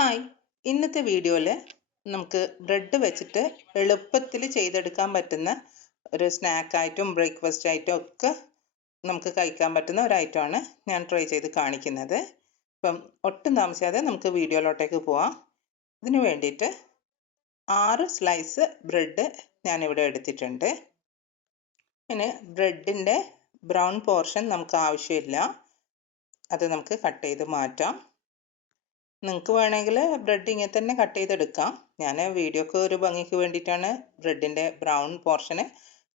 Hi, ഇന്നത്തെ വീഡിയോയിൽ നമുക്ക് ബ്രെഡ് വെച്ചിട്ട് എളുപ്പത്തിൽ ചെയ്തെടുക്കാൻ പറ്റുന്ന ഒരു സ്നാക്കായിട്ടും ബ്രേക്ക്ഫാസ്റ്റ് ആയിട്ടും ഒക്കെ നമുക്ക് കഴിക്കാൻ പറ്റുന്ന ഒരു ഐറ്റമാണ് ഞാൻ ട്രൈ ചെയ്ത് കാണിക്കുന്നത്. അപ്പം ഒട്ടും താമസിയാതെ നമുക്ക് വീഡിയോയിലോട്ടേക്ക് പോവാം. ഇതിന് വേണ്ടിയിട്ട് 6 സ്ലൈസ് ബ്രെഡ് ഞാനിവിടെ എടുത്തിട്ടുണ്ട്. പിന്നെ ബ്രെഡിൻ്റെ ബ്രൗൺ പോർഷൻ നമുക്ക് ആവശ്യമില്ല, അത് നമുക്ക് കട്ട് ചെയ്ത് മാറ്റാം. നിങ്ങൾക്ക് വേണമെങ്കിൽ ബ്രെഡ് ഇങ്ങനെ തന്നെ കട്ട് ചെയ്തെടുക്കാം. ഞാൻ വീഡിയോക്ക് ഒരു ഭംഗിക്ക് വേണ്ടിയിട്ടാണ് ബ്രെഡിൻ്റെ ബ്രൗൺ പോർഷന്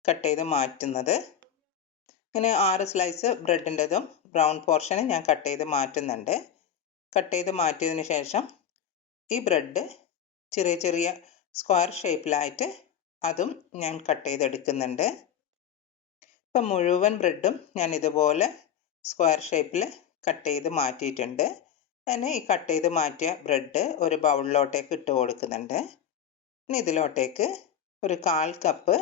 കട്ട് ചെയ്ത് മാറ്റുന്നത്. ഇങ്ങനെ 6 സ്ലൈസ് ബ്രെഡിൻ്റെതും ബ്രൗൺ പോർഷന് ഞാൻ കട്ട് ചെയ്ത് മാറ്റുന്നുണ്ട്. കട്ട് ചെയ്ത് മാറ്റിയതിന് ശേഷം ഈ ബ്രെഡ് ചെറിയ ചെറിയ സ്ക്വയർ ഷേപ്പിലായിട്ട് അതും ഞാൻ കട്ട് ചെയ്തെടുക്കുന്നുണ്ട്. ഇപ്പം മുഴുവൻ ബ്രെഡും ഞാൻ ഇതുപോലെ സ്ക്വയർ ഷേപ്പിൽ കട്ട് ചെയ്ത് മാറ്റിയിട്ടുണ്ട്. തന്നെ ഈ കട്ട് ചെയ്ത് മാറ്റിയ ബ്രെഡ് ഒരു ബൗളിലോട്ടേക്ക് ഇട്ട് കൊടുക്കുന്നുണ്ട്. ഇനി ഇതിലോട്ടേക്ക് ഒരു 1/4 കപ്പ്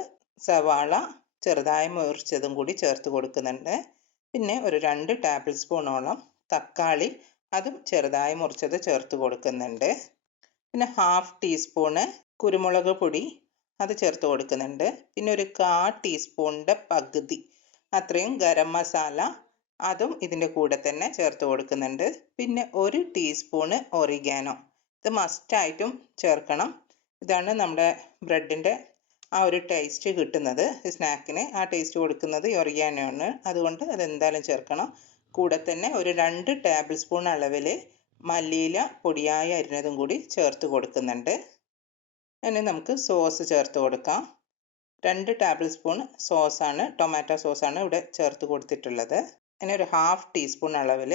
സവാള ചെറുതായി മുറിച്ചതും കൂടി ചേർത്ത് കൊടുക്കുന്നുണ്ട്. പിന്നെ ഒരു 2 ടേബിൾ സ്പൂണോളം തക്കാളി അതും ചെറുതായി മുറിച്ചത് ചേർത്ത് കൊടുക്കുന്നുണ്ട്. പിന്നെ 1/2 ടീസ്പൂണ് കുരുമുളക് പൊടി അത് ചേർത്ത് കൊടുക്കുന്നുണ്ട്. പിന്നെ ഒരു 1/4 ടീസ്പൂണിൻ്റെ പകുതി അത്രയും ഗരം മസാല അതും ഇതിൻ്റെ കൂടെ തന്നെ ചേർത്ത് കൊടുക്കുന്നുണ്ട്. പിന്നെ 1 ടീസ്പൂണ് ഒറിഗാനോ, ഇത് മസ്റ്റായിട്ടും ചേർക്കണം. ഇതാണ് നമ്മുടെ ബ്രെഡിൻ്റെ ആ ഒരു ടേസ്റ്റ് കിട്ടുന്നത്. സ്നാക്കിന് ആ ടേസ്റ്റ് കൊടുക്കുന്നത് ഈ ഒറിഗാനോ ആണ്, അതുകൊണ്ട് അതെന്തായാലും ചേർക്കണം. കൂടെ തന്നെ ഒരു 2 ടേബിൾ സ്പൂൺ അളവിൽ മല്ലിയില പൊടിയായി അരിഞ്ഞതും കൂടി ചേർത്ത് കൊടുക്കുന്നുണ്ട്. ഇനി നമുക്ക് സോസ് ചേർത്ത് കൊടുക്കാം. 2 ടേബിൾ സ്പൂൺ സോസാണ്, ടൊമാറ്റോ സോസാണ് ഇവിടെ ചേർത്ത് കൊടുത്തിട്ടുള്ളത്. ഇനി ഒരു 1/2 ടീസ്പൂൺ അളവിൽ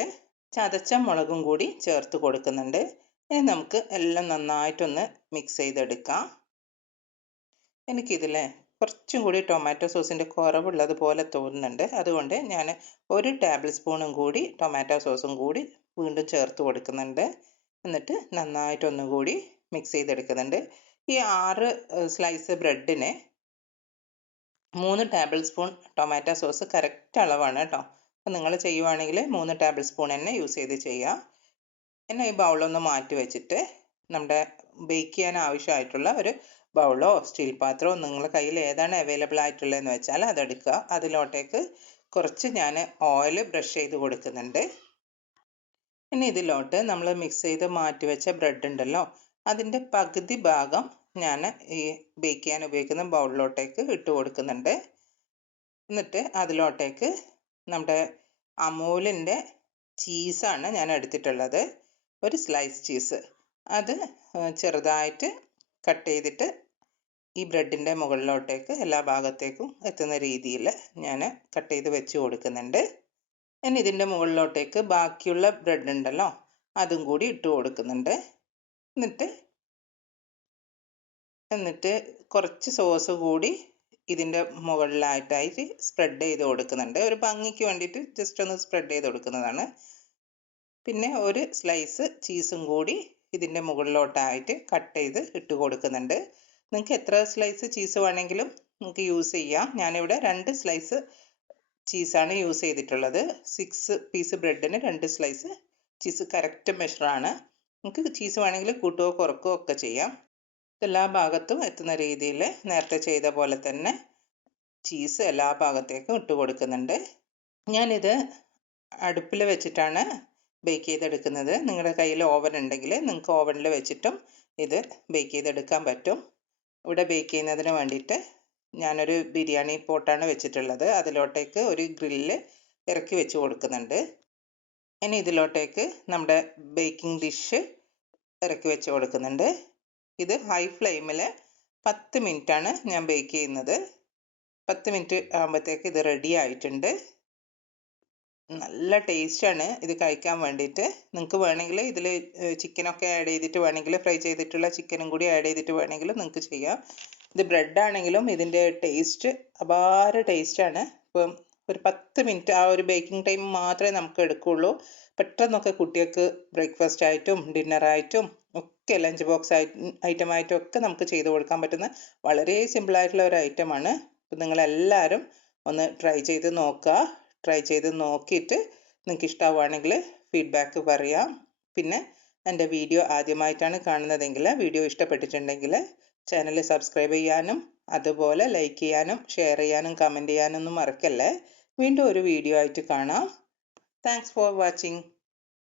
ചതച്ച മുളകും കൂടി ചേർത്ത് കൊടുക്കുന്നുണ്ട്. ഇനി നമുക്ക് എല്ലാം നന്നായിട്ടൊന്ന് മിക്സ് ചെയ്തെടുക്കാം. എനിക്കിതിൽ കുറച്ചും കൂടി ടൊമാറ്റോ സോസിൻ്റെ കുറവുള്ളത് പോലെ തോന്നുന്നുണ്ട്, അതുകൊണ്ട് ഞാൻ 1 ടേബിൾ സ്പൂണും കൂടി ടൊമാറ്റോ സോസും കൂടി വീണ്ടും ചേർത്ത് കൊടുക്കുന്നുണ്ട്. എന്നിട്ട് നന്നായിട്ടൊന്നും കൂടി മിക്സ് ചെയ്തെടുക്കുന്നുണ്ട്. ഈ 6 സ്ലൈസ് ബ്രെഡിന് 3 table spoon tomato sauce correct അളവാണ് കേട്ടോ. അപ്പോൾ നിങ്ങൾ ചെയ്യുവാണെങ്കിൽ 3 ടേബിൾ സ്പൂൺ തന്നെ യൂസ് ചെയ്ത് ചെയ്യുക. പിന്നെ ഈ ബൗളൊന്ന് മാറ്റി വെച്ചിട്ട് നമ്മുടെ ബേക്ക് ചെയ്യാൻ ആവശ്യമായിട്ടുള്ള ഒരു ബൗളോ സ്റ്റീൽ പാത്രമോ നിങ്ങളുടെ കയ്യിൽ ഏതാണ് അവൈലബിൾ ആയിട്ടുള്ളതെന്ന് വെച്ചാൽ അതെടുക്കുക. അതിലോട്ടേക്ക് കുറച്ച് ഞാൻ ഓയിൽ ബ്രഷ് ചെയ്ത് കൊടുക്കുന്നുണ്ട്. ഇനി ഇതിലോട്ട് നമ്മൾ മിക്സ് ചെയ്ത് മാറ്റി വെച്ച ബ്രെഡ് ഉണ്ടല്ലോ, അതിൻ്റെ പകുതി ഭാഗം ഞാൻ ഈ ബേക്ക് ചെയ്യാൻ ഉപയോഗിക്കുന്ന ബൗളിലോട്ടേക്ക് ഇട്ട് കൊടുക്കുന്നുണ്ട്. എന്നിട്ട് അതിലോട്ടേക്ക് നമ്മുടെ അമൂലിൻ്റെ ചീസാണ് ഞാൻ എടുത്തിട്ടുള്ളത്, ഒരു സ്ലൈസ് ചീസ്. അത് ചെറുതായിട്ട് കട്ട് ചെയ്തിട്ട് ഈ ബ്രെഡിൻ്റെ മുകളിലോട്ടേക്ക് എല്ലാ ഭാഗത്തേക്കും എത്തുന്ന രീതിയിൽ ഞാൻ കട്ട് ചെയ്ത് വെച്ച് കൊടുക്കുന്നുണ്ട്. ഇനി ഇതിൻ്റെ മുകളിലോട്ടേക്ക് ബാക്കിയുള്ള ബ്രെഡ് ഉണ്ടല്ലോ അതും കൂടി ഇട്ട് കൊടുക്കുന്നുണ്ട്. എന്നിട്ട് കുറച്ച് സോസ് കൂടി ഇതിൻ്റെ മുകളിലായിട്ടായിട്ട് സ്പ്രെഡ് ചെയ്ത് കൊടുക്കുന്നുണ്ട്. ഒരു ഭംഗിക്ക് വേണ്ടിയിട്ട് ജസ്റ്റ് ഒന്ന് സ്പ്രെഡ് ചെയ്ത് കൊടുക്കുന്നതാണ്. പിന്നെ ഒരു സ്ലൈസ് ചീസും കൂടി ഇതിൻ്റെ മുകളിലോട്ടായിട്ട് കട്ട് ചെയ്ത് ഇട്ട് കൊടുക്കുന്നുണ്ട്. നിങ്ങൾക്ക് എത്ര സ്ലൈസ് ചീസ് വേണമെങ്കിലും നിങ്ങൾക്ക് യൂസ് ചെയ്യാം. ഞാനിവിടെ 2 സ്ലൈസ് ചീസാണ് യൂസ് ചെയ്തിട്ടുള്ളത്. 6 പീസ് ബ്രെഡിന് 2 സ്ലൈസ് ചീസ് കറക്റ്റ് മെഷറാണ്. നിങ്ങൾക്ക് ചീസ് വേണമെങ്കിൽ കൂട്ടുകയോ കുറക്കുകയോ ഒക്കെ ചെയ്യാം. എല്ലാ ഭാഗത്തും എത്തുന്ന രീതിയിൽ നേരത്തെ ചെയ്ത പോലെ തന്നെ ചീസ് എല്ലാ ഭാഗത്തേക്കും ഇട്ട് കൊടുക്കുന്നുണ്ട്. ഞാനിത് അടുപ്പിൽ വെച്ചിട്ടാണ് ബേക്ക് ചെയ്തെടുക്കുന്നത്. നിങ്ങളുടെ കയ്യിൽ ഓവൻ ഉണ്ടെങ്കിൽ നിങ്ങൾക്ക് ഓവനിൽ വെച്ചിട്ടും ഇത് ബേക്ക് ചെയ്തെടുക്കാൻ പറ്റും. ഇവിടെ ബേക്ക് ചെയ്യുന്നതിന് വേണ്ടിയിട്ട് ഞാനൊരു ബിരിയാണി പോട്ടാണ് വെച്ചിട്ടുള്ളത്. അതിലോട്ടേക്ക് ഒരു ഗ്രില്ല് ഇറക്കി വെച്ച് കൊടുക്കുന്നുണ്ട്. ഇനി ഇതിലോട്ടേക്ക് നമ്മുടെ ബേക്കിംഗ് ഡിഷ് ഇറക്കി വെച്ച് കൊടുക്കുന്നുണ്ട്. ഇത് ഹൈ ഫ്ലെയിമിൽ 10 മിനിറ്റാണ് ഞാൻ ബേക്ക് ചെയ്യുന്നത്. 10 മിനിറ്റ് ആകുമ്പോഴത്തേക്ക് ഇത് റെഡി ആയിട്ടുണ്ട്. നല്ല ടേസ്റ്റാണ് ഇത് കഴിക്കാൻ വേണ്ടിയിട്ട്. നിങ്ങൾക്ക് വേണമെങ്കിൽ ഇതിൽ ചിക്കനൊക്കെ ആഡ് ചെയ്തിട്ട് വേണമെങ്കിൽ ഫ്രൈ ചെയ്തിട്ടുള്ള ചിക്കനും കൂടി ആഡ് ചെയ്തിട്ട് വേണമെങ്കിൽ നിങ്ങൾക്ക് ചെയ്യാം. ഇത് ബ്രെഡാണെങ്കിലും ഇതിൻ്റെ ടേസ്റ്റ് അപാര ടേസ്റ്റാണ്. ഇപ്പം ഒരു 10 മിനിറ്റ് ആ ഒരു ബേക്കിംഗ് ടൈം മാത്രമേ നമുക്ക് എടുക്കുകയുള്ളൂ. പെട്ടെന്നൊക്കെ കുട്ടികൾക്ക് ബ്രേക്ക്ഫാസ്റ്റ് ആയിട്ടും ഡിന്നറായിട്ടും ഒക്കെ ലഞ്ച് ബോക്സ് ഐറ്റമായിട്ടും ഒക്കെ നമുക്ക് ചെയ്ത് കൊടുക്കാൻ പറ്റുന്ന വളരെ സിമ്പിളായിട്ടുള്ള ഒരു ഐറ്റമാണ്. അപ്പം നിങ്ങളെല്ലാവരും ഒന്ന് ട്രൈ ചെയ്ത് നോക്കുക. ട്രൈ ചെയ്ത് നോക്കിയിട്ട് നിങ്ങൾക്ക് ഇഷ്ടമാവുകയാണെങ്കിൽ ഫീഡ്ബാക്ക് പറയാം. പിന്നെ എൻ്റെ വീഡിയോ ആദ്യമായിട്ടാണ് കാണുന്നതെങ്കിൽ വീഡിയോ ഇഷ്ടപ്പെട്ടിട്ടുണ്ടെങ്കിൽ ചാനൽ സബ്സ്ക്രൈബ് ചെയ്യാനും അതുപോലെ ലൈക്ക് ചെയ്യാനും ഷെയർ ചെയ്യാനും കമൻറ്റ് ചെയ്യാനൊന്നും മറക്കല്ലേ. വീണ്ടും ഒരു വീഡിയോ ആയിട്ട് കാണാം. Thanks for watching.